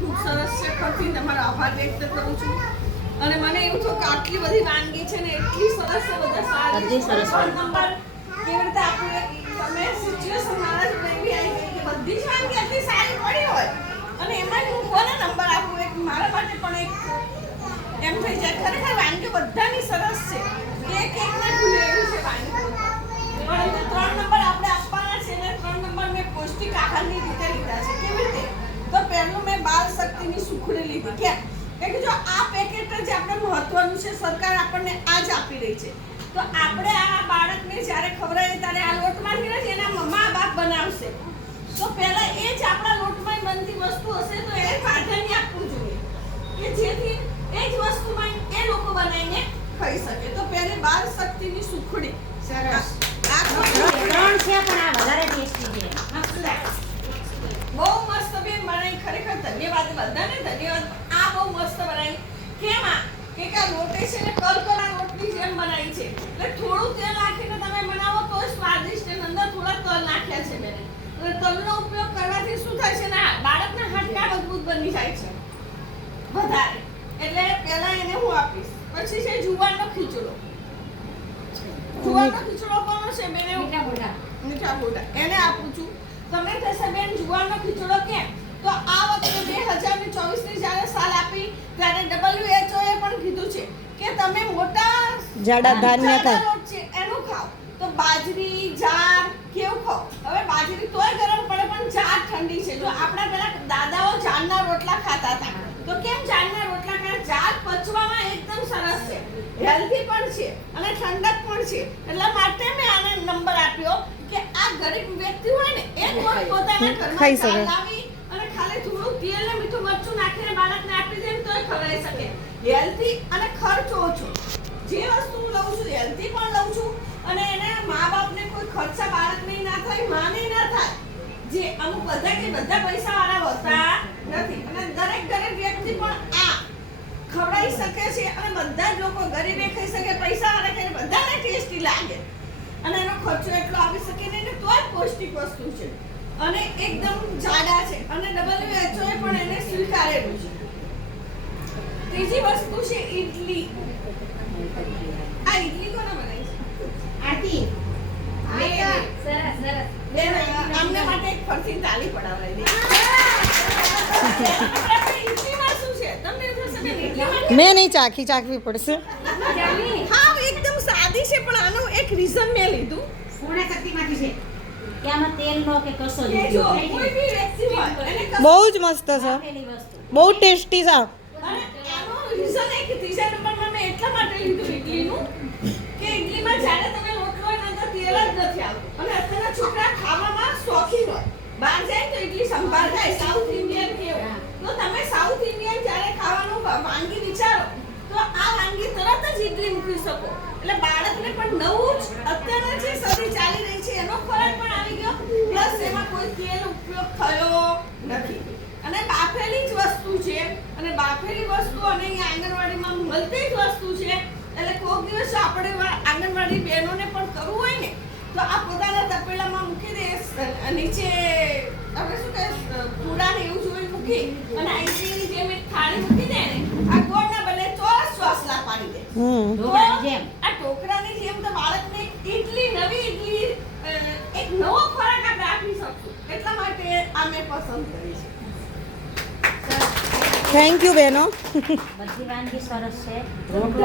ખૂબ સરસ છે. ફરીથી તમારો આભાર વ્યક્ત કરું છું. અને મને એવું થયું કે આટલી બધી વાનગી છે ને એટલી સરસ છે, બધા સારી સરસ નંબર કેવી રીતે આપણે તમે સિચ્યુએશન મારા જોડે એવી આવી ગઈ કે બધી જ વાનગી આટલી સારી પડી હોય અને એમાં હું કોને નંબર આપું, એક મારા માટે પણ એક એમ થઈ જાય. ખરેખર વાનગી બધાની સરસ છે, એક ને ભૂલે એવી છે વાનગી. પરંતુ 3 નંબર આપણે આપવાના છે ને 3 નંબર મેં પૌષ્ટિક આહારની રીતે લીધા છે. કેવી રીતે? તો પહેલું મેં બાળ શક્તિની સુખડી લીધી. કેમ? કે જો આ પેકેટ જ આપણે મહત્વનું છે, સરકાર આપણને આ જ આપી રહી છે. તો આપણે આ બાળકને જ્યારે ખવડાવીએ ત્યારે આ લોટમાંથી નથી એના મા બાપ બનાવશે. તો પહેલા એ જ આપણા લોટમાં બનતી વસ્તુ હશે તો એ પ્રાધાન્ય આપવું જોઈએ કે જેથી એ જ વસ્તુમાં એ લોકો બનાવીને ખાઈ શકે. તો પહેલી બાળ શક્તિની સુખડી સરસ. આ 3 છે પણ આ વધારે ટેસ્ટી છે. બહુ મસ્ત બેન બનાવી. ખરેખર ધન્યવાદ બધાને, ધન્યવાદ. આ બહુ મસ્ત બનાવી. કેમ? કે આ લોટે છે ને કરકરા રોટલી જેમ બનાવી છે. એટલે થોડું તેલ નાખીને તમે બનાવો તો સ્વાદિષ્ટ અને અંદર થોડા તલ નાખ્યા છે મેં. અને તલનો ઉપયોગ કરવાથી શું થાય છે ને બાળકના હાડકાં મજબૂત બની જાય છે વધારે. એટલે પહેલા એને હું આપીશ. પછી છે જુવારનો ખીચડો. જુવારનો ખીચડો કોનો છે બેન? મીઠા બોટા એને આપું છું. તમને થશે બેન જુવારનો ખીચડો કેમ? તો આ વખતે 2024 ની જ્યારે સાલ આપી ત્યારે WHO એ પણ કીધું છે કે તમે મોટા જાડા ધાન્ય લોટ છે એનું ખાઓ. તો બાજરી જાર કેવું ખાઓ? હવે બાજરી તોય ગરમ પડે પણ જાર ઠંડી છે. જો આપણા પેલા દાદાઓ જારના રોટલા ખાતા હતા. તો કેમ જારના રોટલા ખાય? જાર પચવામાં એકદમ સરસ છે, હેલ્ધી પણ છે અને ઠંડક પણ છે. એટલા માટે મેં આને નંબર આપ્યો કે આ ગરીબ વ્યક્તિ હોય ને એ પોતાના ઘરમાં જાર લાવી અને ખાલી થોડું તેલ ને મીઠું મરચું નાખીને બાળકને આપી દે તોય ખવડાવી શકે. હેલ્ધી અને ખર્ચ ઓછો. જે વસ્તુ હું લઉં છું હેલ્ધી પણ લઉં છું અને એને મા બાપને કોઈ ખર્ચા બાળકને ના થાય, માને ના થાય. જે અમુક બધા પૈસા વાળા હોતા નથી અને દરેક વ્યક્તિ પણ આ ખવડાવી શકે છે અને બધા જ લોકો ગરીબે ખાઈ શકે, પૈસા વાળા ખાઈ બધાને ટેસ્ટી લાગે અને એનો ખર્ચો એટલો આવી શકે નહીં ને તોય પૌષ્ટિક વસ્તુ છે અને એકદમ જાડા છે અને WHO એ પણ એને સ્વીકારેલું છે. ત્રીજી વસ્તુ છે ઈડલી. આ ઈડલી કોને બનાવી છે? આરતી સરસ. બેન આમને માટે એક ફરથી તાલી પડાવડાવી દે. ઈડલીમાં શું છે? તમને થશે બેન ઈડલીમાં મેં નહીં ચાખવી પડશે. હા એકદમ સાદી છે પણ આનું એક રીઝન મેં લીધું. પૂર્ણ શક્તિમાંથી છે કે આમાં તેલ નો કે કશો જ કે જો કોઈ બી વ્યક્તિ હોય એને બહુ જ મસ્ત છે, કસેલી વસ્તુ બહુ ટેસ્ટી છે. અને આનો રીઝન એક ત્રીજા નંબરમાં મેં એટલા માટે લીધું ઈડલીનું કે ઈડલીમાં જ્યારે તમે રોટલો હોય ને અંદર તેલ જ નથી આવતું અને અત્યારના છોકરા ખાવામાં શોખીન હોય. બહાર જાય તો ઈડલી સંભાર થાય સાઉથ ઇન્ડિયન કેવું. તો તમે સાઉથ ઇન્ડિયન જ્યારે ખાવાનું વાનગી વિચારો તો આ વાનગી તરત જ ઈડલી મૂકી શકો. એટલે બાળકને પણ નવું જ અત્યારે જે સદી ચાલી રહી છે એનો ખોરાક પણ આવી ગયો પ્લસ એમાં કોઈ તેલ ઉપયોગ થયો નથી અને બાફેલી જ વસ્તુ છે અને બાફેલી વસ્તુ અને અહીંયા આંગણવાડીમાં મળતી જ વસ્તુ છે. એટલે કોઈક દિવસ આપણે આંગણવાડી બહેનોને પણ કરવું હોય ને તો આ પોતાના તપેલામાં મૂકી દે નીચે આપણે શું કહે પૂડા ને એવું જોઈને મૂકી અને આઈસ્ક્રીમની જેમ એક થાળી મૂકી દે ને આ ગોળના બદલે ચોરસ ચોસલા પાડી દે. ઢોકળાની જેમ આ ટોકરાની જેમ તો બાળકને નવી ઈડલી એક નવો ખોરાક આપણે આપી શકશું. એટલા માટે આ મેં પસંદ કરી છે. થેન્ક યુ બહેનો. બધી વાનગી સરસ છે. રોટલો